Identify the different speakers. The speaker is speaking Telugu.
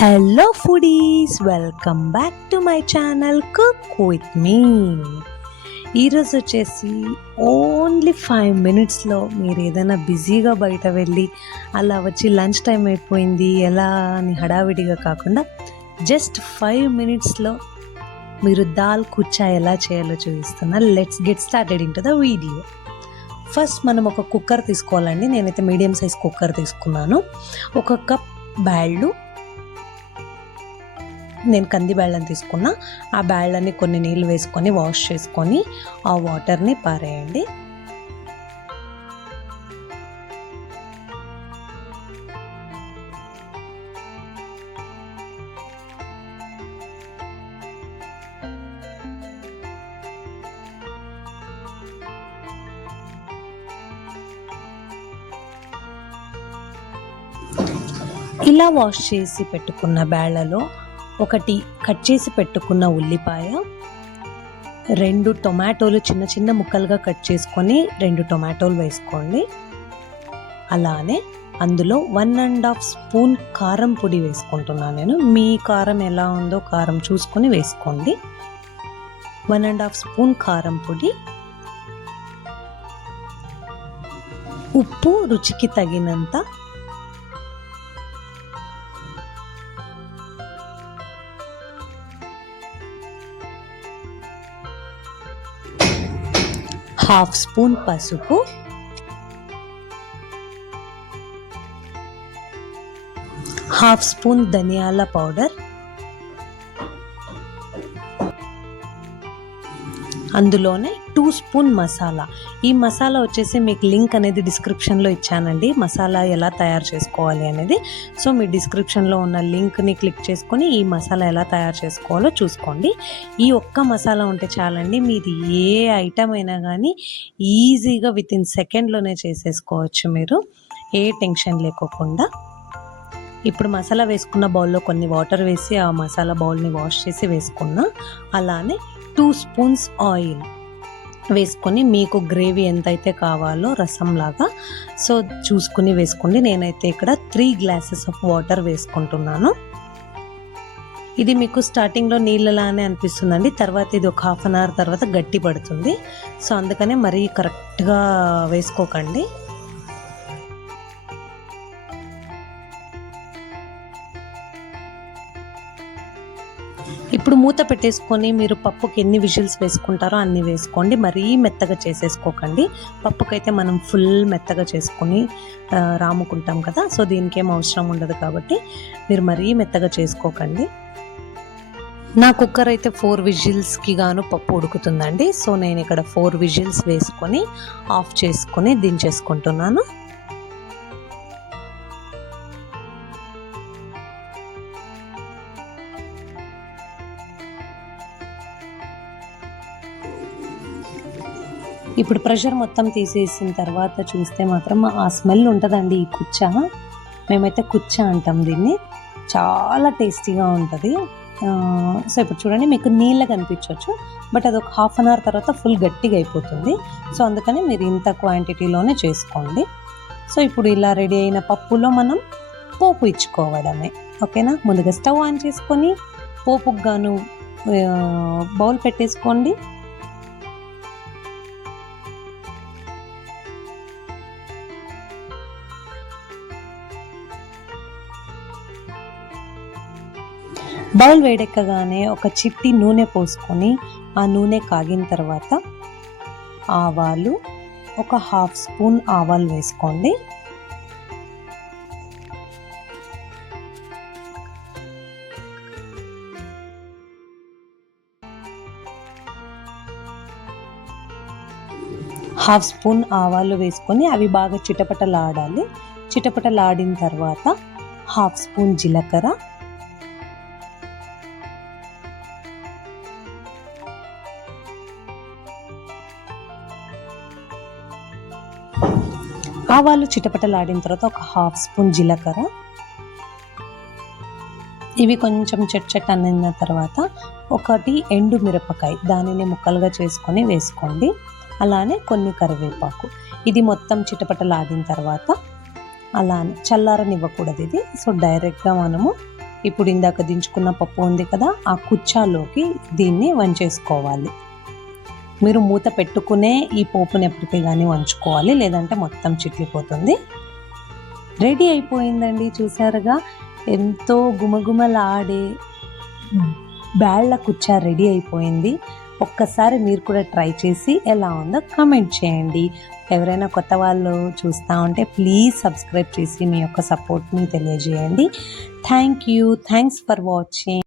Speaker 1: Hello foodies welcome back to my channel cook with me ఈరోజు వచ్చేసి ఓన్లీ ఫైవ్ మినిట్స్లో మీరు ఏదైనా బిజీగా బయట వెళ్ళి అలా వచ్చి లంచ్ టైం అయిపోయింది ఎలా అని హడావిడిగా కాకుండా జస్ట్ ఫైవ్ మినిట్స్లో మీరు దాల్ కుచ్చా ఎలా చేయాలో చూపిస్తున్నా let's get started into the video first మనం ఒక కుక్కర్ తీసుకోవాలండి. నేనైతే మీడియం సైజ్ కుక్కర్ తీసుకున్నాను. ఒక కప్ బ్యాళ్ళు నేను కంది బ్యాళ్ళని తీసుకున్న. ఆ బ్యాళ్ళని కొన్ని నీళ్ళు వేసుకొని వాష్ చేసుకొని ఆ వాటర్ని పారేయండి. ఇలా వాష్ చేసి పెట్టుకున్న బ్యాళ్ళలో ఒకటి కట్ చేసి పెట్టుకున్న ఉల్లిపాయ రెండు టొమాటోలు చిన్న చిన్న ముక్కలుగా కట్ చేసుకొని రెండు టొమాటోలు వేసుకోండి. అలానే అందులో వన్ అండ్ హాఫ్ స్పూన్ కారం పొడి వేసుకుంటున్నాను నేను. మీ కారం ఎలా ఉందో కారం చూసుకొని వేసుకోండి. వన్ అండ్ హాఫ్ స్పూన్ కారం పొడి ఉప్పు రుచికి తగినంత హాఫ్ స్పూన్ పసుపు. హాఫ్ స్పూన్ ధనియాల పౌడర్. అందులోనే టూ స్పూన్ మసాలా. ఈ మసాలా వచ్చేసి మీకు లింక్ అనేది డిస్క్రిప్షన్లో ఇచ్చానండి. మసాలా ఎలా తయారు చేసుకోవాలి అనేది. సో మీ డిస్క్రిప్షన్లో ఉన్న లింక్ని క్లిక్ చేసుకొని ఈ మసాలా ఎలా తయారు చేసుకోవాలో చూసుకోండి. ఈ ఒక్క మసాలా ఉంటే చాలండి. మీది ఏ ఐటమ్ అయినా కానీ ఈజీగా విత్ ఇన్ సెకండ్లోనే చేసేసుకోవచ్చు మీరు. ఏ టెన్షన్ లేకోకుండా. ఇప్పుడు మసాలా వేసుకున్న బౌల్లో కొన్ని వాటర్ వేసి ఆ మసాలా బౌల్ని వాష్ చేసి వేసుకున్నా. అలానే టూ స్పూన్స్ ఆయిల్. వేసుకొని మీకు గ్రేవీ ఎంతైతే కావాలో రసం లాగా సో చూసుకుని వేసుకోండి. నేనైతే ఇక్కడ త్రీ గ్లాసెస్ ఆఫ్ వాటర్ వేసుకుంటున్నాను. ఇది మీకు స్టార్టింగ్లో నీళ్ళలానే అనిపిస్తుందండి. తర్వాత ఇది ఒక హాఫ్ అన్ అవర్ తర్వాత గట్టి పడుతుంది. సో అందుకనే మరీ కరెక్ట్గా వేసుకోకండి. ఇప్పుడు మూత పెట్టేసుకొని మీరు పప్పుకి ఎన్ని విజిల్స్ వేసుకుంటారో అన్ని వేసుకోండి. మరీ మెత్తగా చేసేసుకోకండి. పప్పుకైతే మనం ఫుల్ మెత్తగా చేసుకొని రాముకుంటాం కదా. సో దీనికి ఏం అవసరం ఉండదు కాబట్టి మీరు మరీ మెత్తగా చేసుకోకండి. నా కుక్కర్ అయితే ఫోర్ విజిల్స్కి గాను పప్పు ఉడుకుతుందండి. సో నేను ఇక్కడ ఫోర్ విజిల్స్ వేసుకొని ఆఫ్ చేసుకొని దించేసుకుంటున్నాను. ఇప్పుడు ప్రెషర్ మొత్తం తీసేసిన తర్వాత చూస్తే మాత్రం ఆ స్మెల్ ఉంటుందండి ఈ కుచ్చ. మేమైతే కుచ్చ అంటాం దీన్ని. చాలా టేస్టీగా ఉంటుంది. సో ఇప్పుడు చూడండి మీకు నీళ్ళ కనిపించవచ్చు బట్ అది ఒక హాఫ్ అన్ అవర్ తర్వాత ఫుల్ గట్టిగా అయిపోతుంది. సో అందుకని మీరు ఇంత క్వాంటిటీలోనే చేసుకోండి. సో ఇప్పుడు ఇలా రెడీ అయిన పప్పులో మనం పోపు ఇచ్చుకోవడమే. ఓకేనా? ముందుగా స్టవ్ ఆన్ చేసుకొని పోపుకు గాను బౌల్ పెట్టేసుకోండి. బౌల్ వేడెక్కగానే ఒక చిట్టి నూనె పోసుకొని ఆ నూనె కాగిన తర్వాత ఆవాలు ఒక హాఫ్ స్పూన్ ఆవాలు వేసుకోండి. హాఫ్ స్పూన్ ఆవాలు వేసుకొని అవి బాగా చిటపటలాడాలి. చిటపటలాడిన తర్వాత హాఫ్ స్పూన్ జీలకర్ర ఆవాలు చిటపటలాడిన తర్వాత ఒక హాఫ్ స్పూన్ జీలకర్ర. ఇవి కొంచెం చెట్ చెట్ తర్వాత ఒకటి ఎండు మిరపకాయ దానిని ముక్కలుగా చేసుకొని వేసుకోండి. అలానే కొన్ని కరివేపాకు. ఇది మొత్తం చిటపటలాడిన తర్వాత అలానే చల్లారనివ్వకూడదు ఇది. సో డైరెక్ట్గా మనము ఇప్పుడు ఇందాక దించుకున్న పప్పు ఉంది కదా ఆ కుచ్చాలోకి దీన్ని వంచేసుకోవాలి. మీరు మూత పెట్టుకునే ఈ పోపుని ఎప్పటికీ కానీ వంచుకోవాలి. లేదంటే మొత్తం చిట్లిపోతుంది. రెడీ అయిపోయిందండి చూసారుగా. ఎంతో గుమగుమలాడే బ్యాళ్ళ కుచ్చ రెడీ అయిపోయింది. ఒక్కసారి మీరు కూడా ట్రై చేసి ఎలా ఉందో కామెంట్ చేయండి. ఎవరైనా కొత్త వాళ్ళు చూస్తూ ఉంటే ప్లీజ్ సబ్స్క్రైబ్ చేసి మీ యొక్క సపోర్ట్ని తెలియజేయండి. Thank you. Thanks for watching.